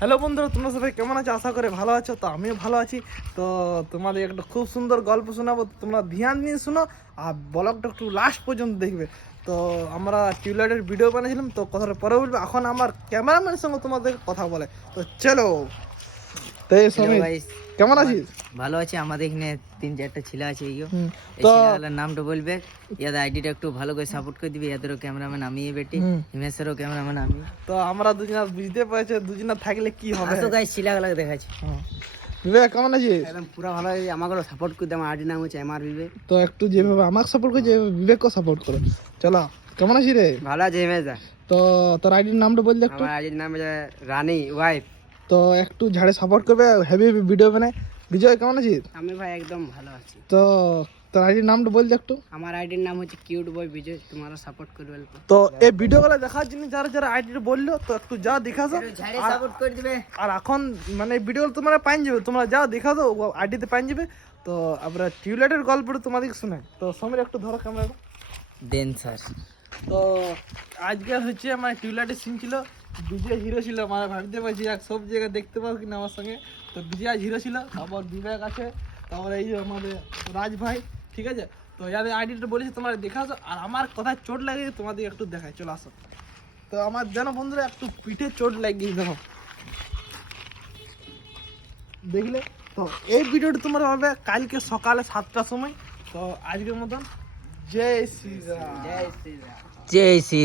Hello বন্ধুরা, তোমরা সবাই কেমন আছো? আশা করে ভালো আছো। তো আমিও ভালো আছি। তো তোমাদের একটা খুব সুন্দর গল্প শোনাবো, তোমরা ধ্যান দিয়ে শুনো আর ব্লগটা একটু লাস্ট পর্যন্ত দেখবে। তো আমরা টিউবলাইটের ভিডিও বানিয়েছিলাম, তো কথাটা পরে বলবে। এখন আমার ক্যামেরাম্যানের সঙ্গে তোমাদের কথা বলে, তো চলো। তো এই সমীর, কেমন আছিস? ভালো আছে। আমাদের এখানে 3-4টা ছেলে আছে। এই তো ছেলেগুলোর নামটা বলবে, ইয়াদের আইডিটা একটু ভালো করে সাপোর্ট করে দিবে। ইয়াদেরও ক্যামেরাম্যান আমি, বেটি হিমেশেরও ক্যামেরাম্যান আমি। তো আমরা দুজনা বুঝতে পারছি দুজনা থাকলে কি হবে। আসো গাইস, ছেলেগুলোকে দেখাচ্ছি। বিবেক কেমন আছিস? একদম পুরো ভালো আছে। আমাকেও সাপোর্ট করে দাও। আমার আইডি নাম হচ্ছে এমআর বিবেক। তো একটু যেভাবে আমাকে সাপোর্ট করে, যেভাবে বিবেককে সাপোর্ট করো। চলো, কেমন আছিস রে? ভালো আছে হিমেশ দা। তো তোর আইডির নামটা বললে একটু। আমার আইডির নাম হচ্ছে রানী ওয়াইফ। তো একটু ঝাড়ে সাপোর্ট করবে, হেভি হেভি ভিডিও বানায়। বিজয় কেমন আছিস? আমি ভাই একদম ভালো আছি। তো তোর আইডির নামটা বলতে একটু। আমার আইডির নাম হচ্ছে কিউট বয় বিজয়। তোমরা সাপোর্ট করবে অল্প। তো এই ভিডিওগুলো দেখার জন্য যারা যারা আইডিটা বললো, তো একটু যা দেখাছো। ঝাড়ে সাপোর্ট করে দিবে। আর এখন মানে ভিডিও তোমরা পাইন যাবে, তোমরা যা দেখাছো আইডিতে পাইন যাবে। তো আমরা টিউবলাইটের গল্পটা তোমাদেরকে শোনাই। তো সমীর একটু ধরো ক্যামেরাটা। দেন স্যার। তো আজকে হচ্ছে আমার টিউবলাইটের সিন ছিল। বিজয় হিরো ছিল, মানে ভাবতে পারছি এক সব জায়গায় দেখতে পাবো কিনা আমার সঙ্গে। তো বিজয় আজ হিরো ছিল, তারপর বিবেক আছে, তারপর এই যে আমাদের রাজ ভাই, ঠিক আছে। তো ইয়াদের আইডিটা বলেছি তোমরা দেখাছো, আর আমার কথায় চোট লাগে তোমাদের একটু দেখায়, চলে আসো। তো আমার যেন বন্ধুরা একটু পিঠে চোট লাগিয়ে দেখো, দেখলে। তো এই ভিডিওটা তোমরা পাবে কালকে সকালে 7টার সময়। তো আজকের মতন জয় শ্রীরাম। জয় শ্রী